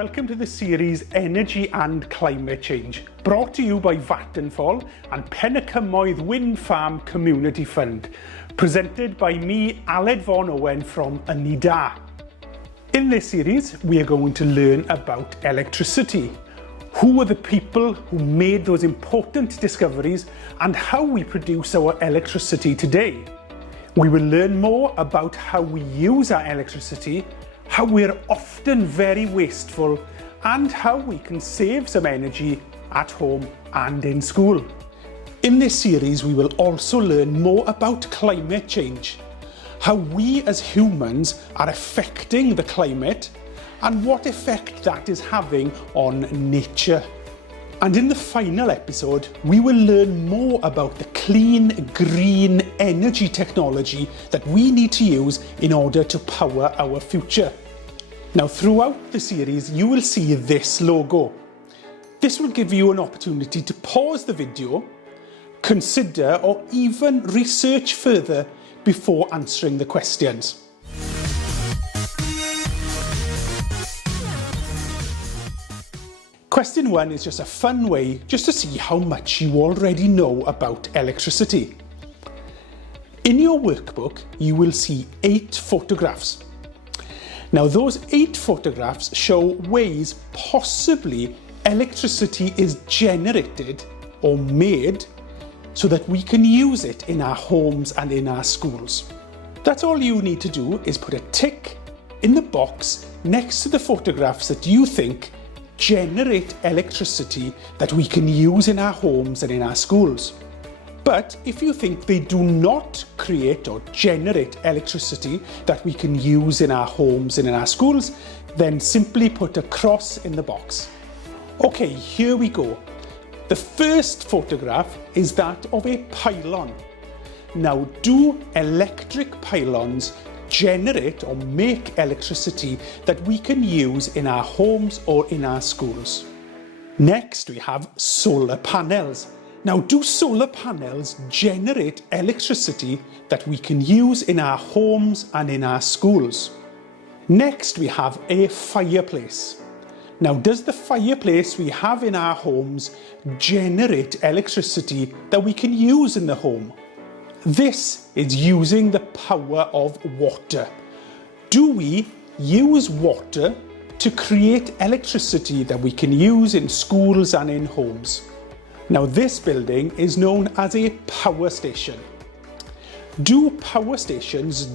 welcome to the series Energy and Climate Change, brought to you by Vattenfall and Penycymoedd Wind Farm Community Fund, presented by me, Aled Vaughan Owen from Ynni Da. In this series, we are going to learn about electricity. Who were the people who made those important discoveries and how we produce our electricity today. We will learn more about how we use our electricity, how we're often very wasteful, and how we can save some energy at home and in school. In this series, we will also learn more about climate change, how we as humans are affecting the climate, and what effect that is having on nature. And in the final episode, we will learn more about the clean, green energy technology that we need to use in order to power our future. Now, throughout the series, you will see this logo. This will give you an opportunity to pause the video, consider or even research further before answering the questions. Question 1 is just a fun way just to see how much you already know about electricity. In your workbook, you will see 8 photographs. Now, those 8 photographs show ways possibly electricity is generated or made so that we can use it in our homes and in our schools. That's all you need to do is put a tick in the box next to the photographs that you think generate electricity that we can use in our homes and in our schools. But if you think they do not create or generate electricity that we can use in our homes and in our schools, then simply put a cross in the box. Okay, here we go. The first photograph is that of a pylon. Now, do electric pylons generate or make electricity that we can use in our homes or in our schools? Next, we have solar panels. Now, do solar panels generate electricity that we can use in our homes and in our schools? Next, we have a fireplace. Now, does the fireplace we have in our homes generate electricity that we can use in the home? This is using the power of water. Do we use water to create electricity that we can use in schools and in homes? Now, this building is known as a power station. Do power stations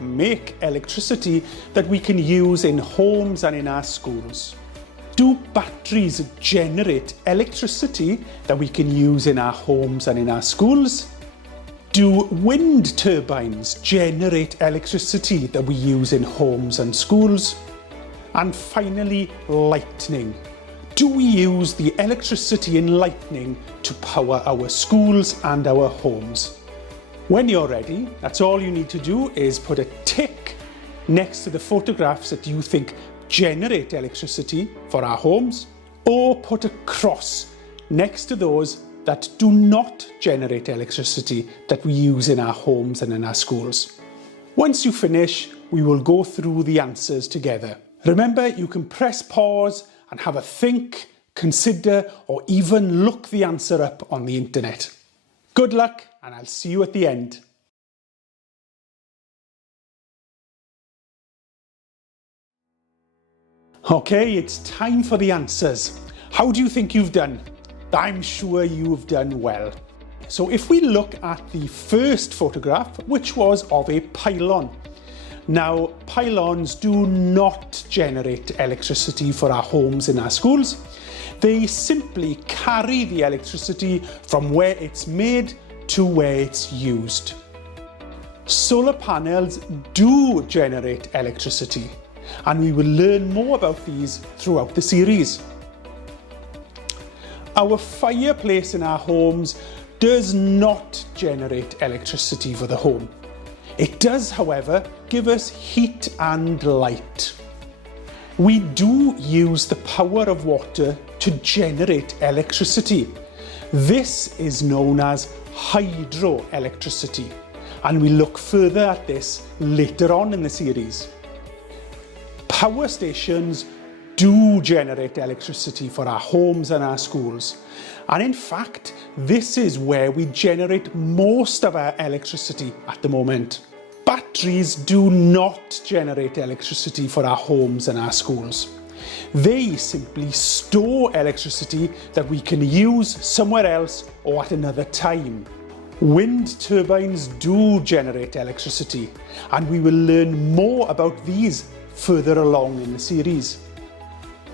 make electricity that we can use in homes and in our schools? Do batteries generate electricity that we can use in our homes and in our schools? Do wind turbines generate electricity that we use in homes and schools? And finally, lightning. Do we use the electricity in lightning to power our schools and our homes? When you're ready, that's all you need to do is put a tick next to the photographs that you think generate electricity for our homes, or put a cross next to those that do not generate electricity that we use in our homes and in our schools. Once you finish, we will go through the answers together. Remember, you can press pause and have a think, consider, or even look the answer up on the internet. Good luck, and I'll see you at the end. Okay, it's time for the answers. How do you think you've done? I'm sure you've done well. So if we look at the first photograph, which was of a pylon. Now, pylons do not generate electricity for our homes and our schools. They simply carry the electricity from where it's made to where it's used. Solar panels do generate electricity, and we will learn more about these throughout the series. Our fireplace in our homes does not generate electricity for the home. It does, however, give us heat and light. We do use the power of water to generate electricity. This is known as hydroelectricity, and we'll look further at this later on in the series. Power stations do generate electricity for our homes and our schools. And in fact, this is where we generate most of our electricity at the moment. Batteries do not generate electricity for our homes and our schools. They simply store electricity that we can use somewhere else or at another time. Wind turbines do generate electricity, and we will learn more about these further along in the series.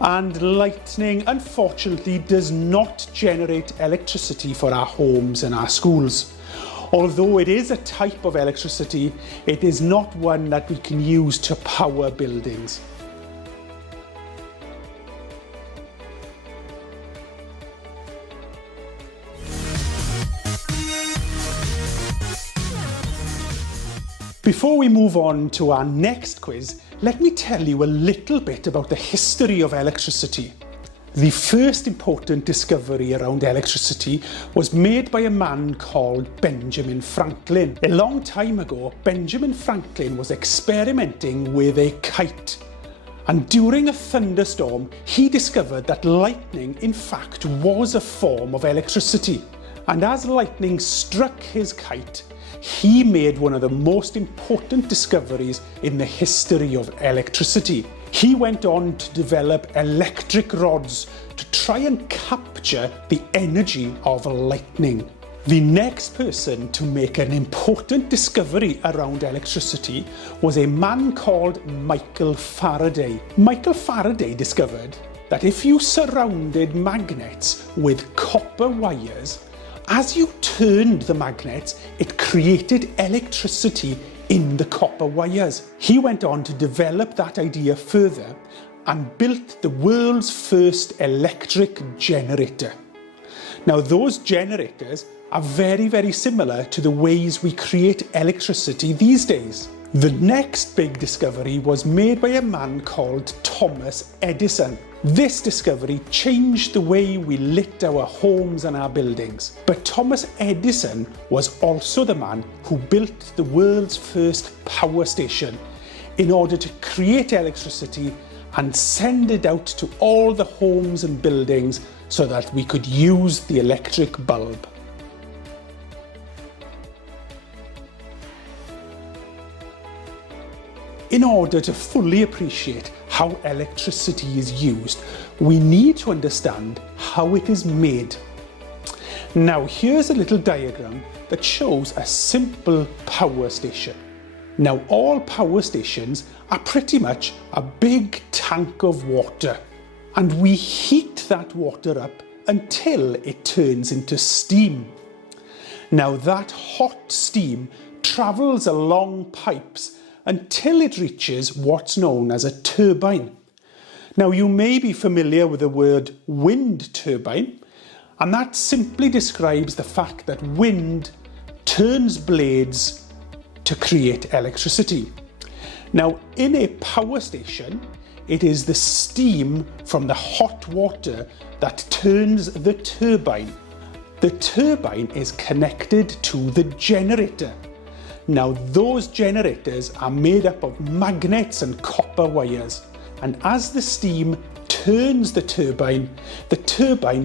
And lightning, unfortunately, does not generate electricity for our homes and our schools. Although it is a type of electricity, it is not one that we can use to power buildings. Before we move on to our next quiz, let me tell you a little bit about the history of electricity. The first important discovery around electricity was made by a man called Benjamin Franklin. A long time ago, Benjamin Franklin was experimenting with a kite. And during a thunderstorm, he discovered that lightning, in fact, was a form of electricity. And as lightning struck his kite, he made one of the most important discoveries in the history of electricity. He went on to develop electric rods to try and capture the energy of lightning. The next person to make an important discovery around electricity was a man called Michael Faraday. Michael Faraday discovered that if you surrounded magnets with copper wires, as you turned the magnets, it created electricity in the copper wires. He went on to develop that idea further and built the world's first electric generator. Now, those generators are very, very similar to the ways we create electricity these days. The next big discovery was made by a man called Thomas Edison. This discovery changed the way we lit our homes and our buildings. But Thomas Edison was also the man who built the world's first power station in order to create electricity and send it out to all the homes and buildings so that we could use the electric bulb. In order to fully appreciate how electricity is used, we need to understand how it is made. Now, here's a little diagram that shows a simple power station. Now, all power stations are pretty much a big tank of water, and we heat that water up until it turns into steam. Now, that hot steam travels along pipes until it reaches what's known as a turbine. Now, you may be familiar with the word wind turbine, and that simply describes the fact that wind turns blades to create electricity. Now, in a power station, it is the steam from the hot water that turns the turbine. The turbine is connected to the generator. Now, those generators are made up of magnets and copper wires, and as the steam turns the turbine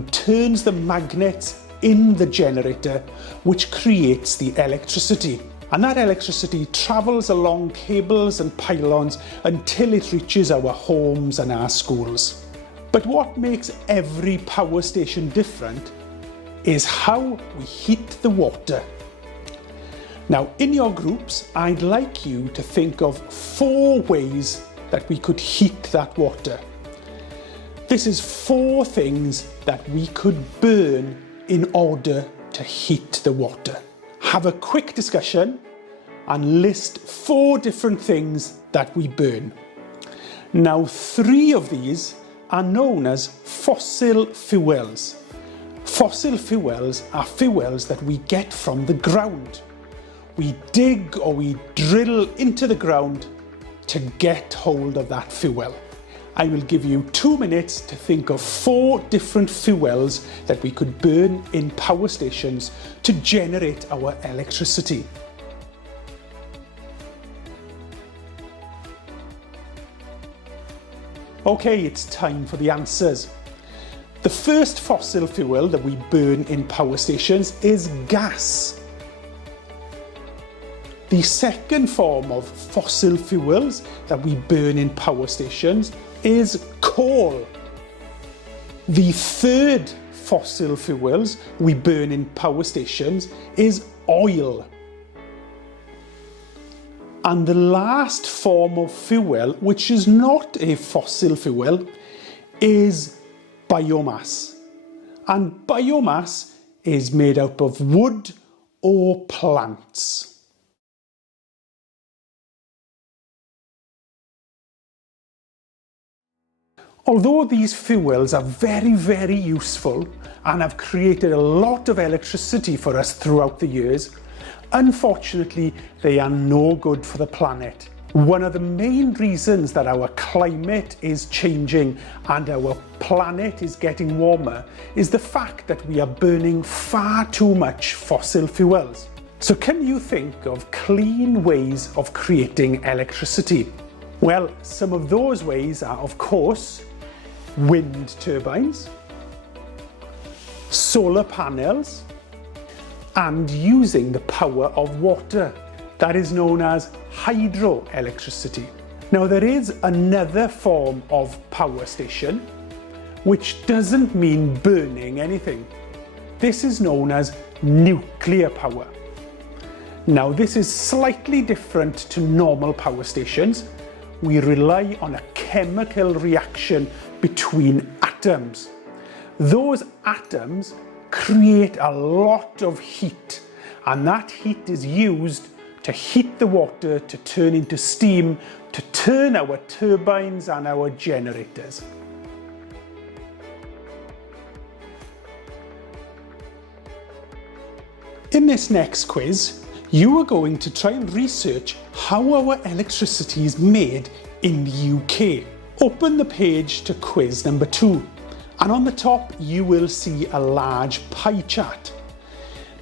turns the magnets in the generator, which creates the electricity. And that electricity travels along cables and pylons until it reaches our homes and our schools. But what makes every power station different is how we heat the water. Now, in your groups, I'd like you to think of 4 ways that we could heat that water. This is 4 things that we could burn in order to heat the water. Have a quick discussion and list 4 different things that we burn. Now, 3 of these are known as fossil fuels. Fossil fuels are fuels that we get from the ground. We dig or we drill into the ground to get hold of that fuel. I will give you 2 minutes to think of 4 different fuels that we could burn in power stations to generate our electricity. Okay, it's time for the answers. The first fossil fuel that we burn in power stations is gas. The second form of fossil fuels that we burn in power stations is coal. The third fossil fuels we burn in power stations is oil. And the last form of fuel, which is not a fossil fuel, is biomass. And biomass is made up of wood or plants. Although these fuels are very, very useful and have created a lot of electricity for us throughout the years, unfortunately, they are no good for the planet. One of the main reasons that our climate is changing and our planet is getting warmer is the fact that we are burning far too much fossil fuels. So can you think of clean ways of creating electricity? Well, some of those ways are, of course, wind turbines, solar panels, and using the power of water. That is known as hydroelectricity. Now there is another form of power station which doesn't mean burning anything. This is known as nuclear power. Now this is slightly different to normal power stations. We rely on a chemical reaction between atoms. Those atoms create a lot of heat, and that heat is used to heat the water to turn into steam to turn our turbines and our generators. In this next quiz, you are going to try and research how our electricity is made in the UK. Open the page to quiz number 2. And on the top you will see a large pie chart.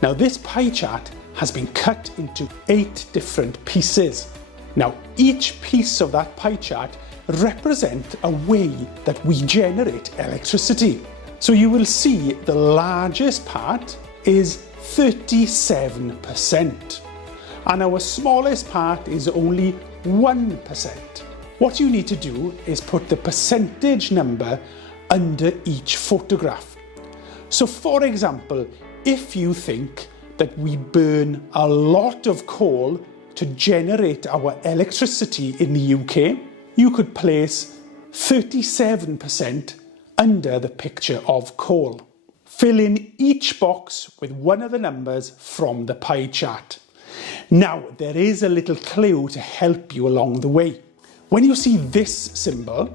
Now this pie chart has been cut into 8 different pieces. Now each piece of that pie chart represents a way that we generate electricity. So you will see the largest part is 37% and our smallest part is only 1%. What you need to do is put the percentage number under each photograph. So for example, if you think that we burn a lot of coal to generate our electricity in the UK, you could place 37% under the picture of coal. Fill in each box with one of the numbers from the pie chart. Now there is a little clue to help you along the way. When you see this symbol,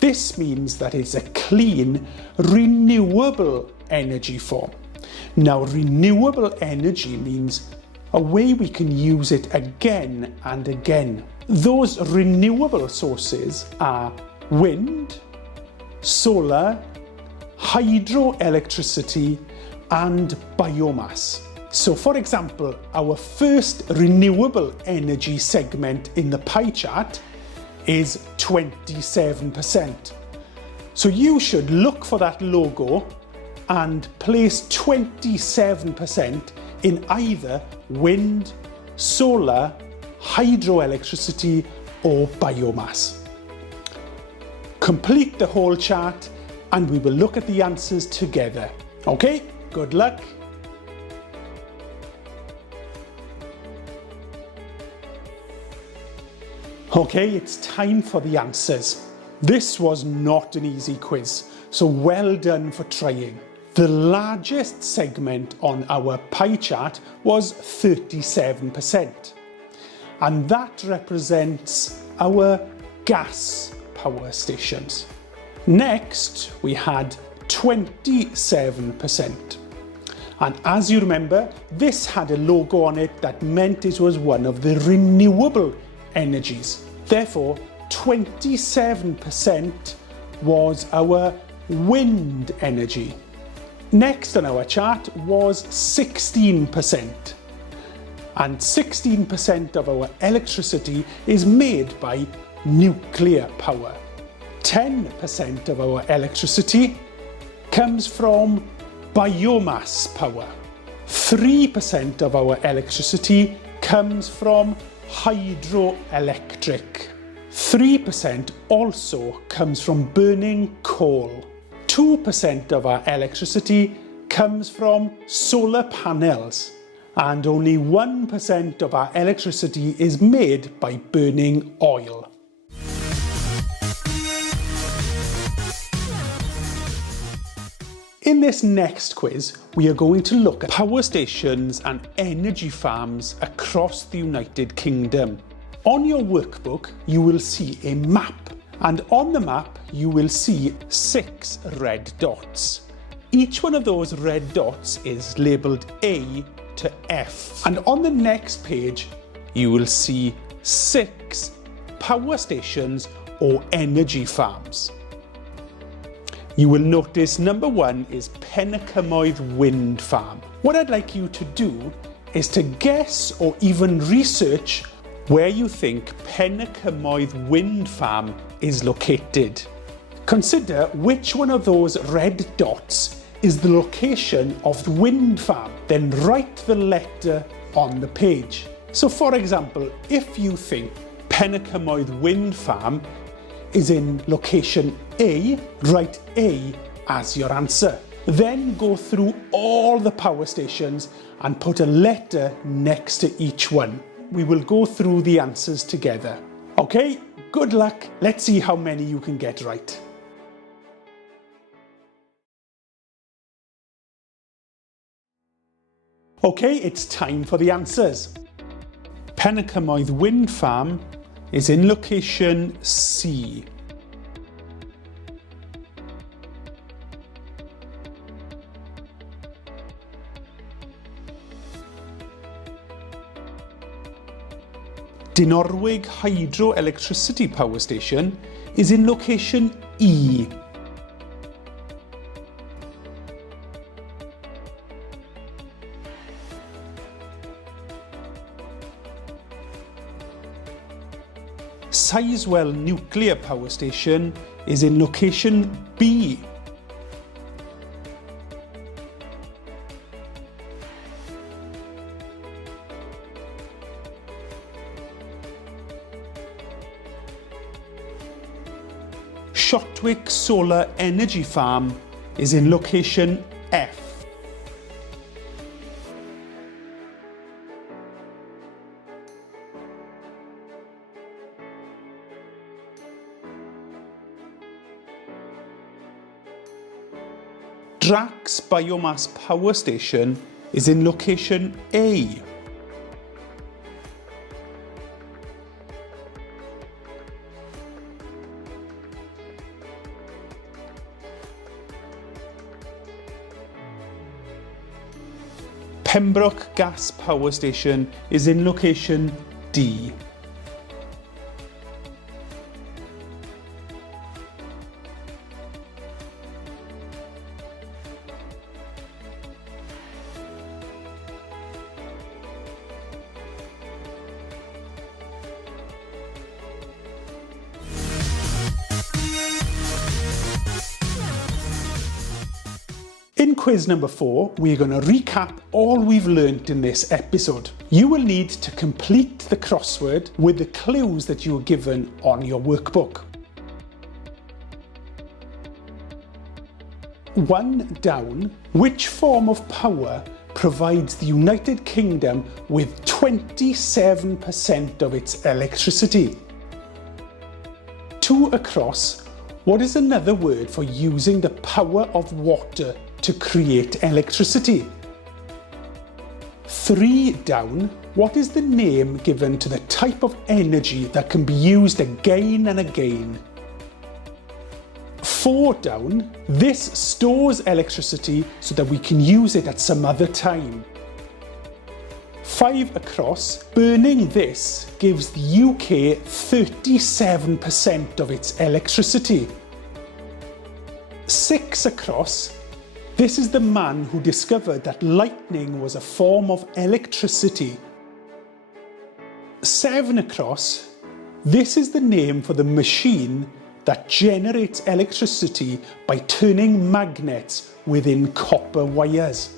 this means that it's a clean, renewable energy form. Now, renewable energy means a way we can use it again and again. Those renewable sources are wind, solar, hydroelectricity, and biomass. So for example, our first renewable energy segment in the pie chart is 27%. So you should look for that logo and place 27% in either wind, solar, hydroelectricity or biomass. Complete the whole chart and we will look at the answers together. Okay, good luck. Okay, it's time for the answers. This was not an easy quiz, so well done for trying. The largest segment on our pie chart was 37%, and that represents our gas power stations. Next, we had 27%. And as you remember, this had a logo on it that meant it was one of the renewable energies. Therefore, 27% was our wind energy. Next on our chart was 16%. And 16% of our electricity is made by nuclear power. 10% of our electricity comes from biomass power. 3% of our electricity comes from hydroelectric. 3% also comes from burning coal. 2% of our electricity comes from solar panels. And only 1% of our electricity is made by burning oil. In this next quiz, we are going to look at power stations and energy farms across the United Kingdom. On your workbook, you will see a map, and on the map, you will see 6 red dots. Each one of those red dots is labelled A to F, and on the next page, you will see 6 power stations or energy farms. You will notice number 1 is Penycymoedd Wind Farm. What I'd like you to do is to guess or even research where you think Penycymoedd Wind Farm is located. Consider which one of those red dots is the location of the wind farm. Then write the letter on the page. So for example, if you think Penycymoedd Wind Farm is in location A, write A as your answer. Then go through all the power stations and put a letter next to each one. We will go through the answers together. Okay, good luck. Let's see how many you can get right. Okay, it's time for the answers. Penycymoedd Wind Farm is in location C. Dinorwig Hydroelectricity Power Station is in location E. Sizewell Nuclear Power Station is in location B. Shotwick Solar Energy Farm is in location F. Drax Biomass Power Station is in location A. Pembroke Gas Power Station is in location D. In quiz number 4, we're going to recap all we've learnt in this episode. You will need to complete the crossword with the clues that you were given on your workbook. 1 down, which form of power provides the United Kingdom with 27% of its electricity? 2 across, what is another word for using the power of water to create electricity? 3 down, what is the name given to the type of energy that can be used again and again? 4 down, this stores electricity so that we can use it at some other time. 5 across, burning this gives the UK 37% of its electricity. 6 across, this is the man who discovered that lightning was a form of electricity. 7 across, this is the name for the machine that generates electricity by turning magnets within copper wires.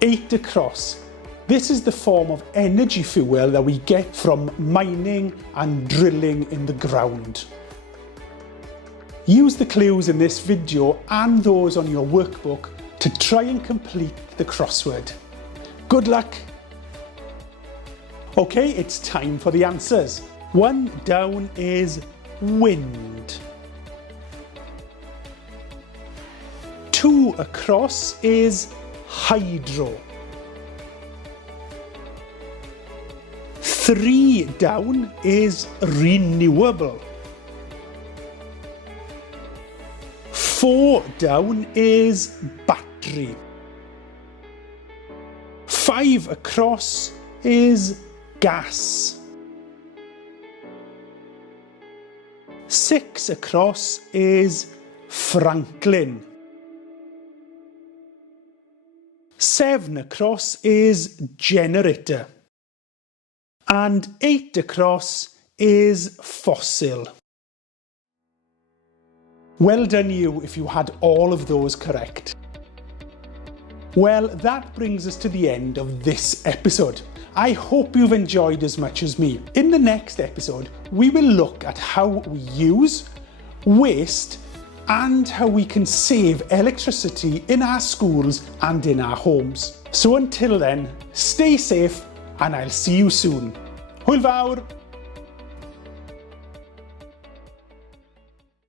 8 across. This is the form of energy fuel that we get from mining and drilling in the ground. Use the clues in this video and those on your workbook to try and complete the crossword. Good luck! Okay, it's time for the answers. 1 down is wind. 2 across is hydro. 3 down is renewable. 4 down is battery. 5 across is gas. 6 across is Franklin. 7 across is generator. And 8 across is fossil. Well done you if you had all of those correct. Well, that brings us to the end of this episode. I hope you've enjoyed as much as me. In the next episode, we will look at how we use, waste, and how we can save electricity in our schools and in our homes. So until then, stay safe and I'll see you soon. Hwyl fawr!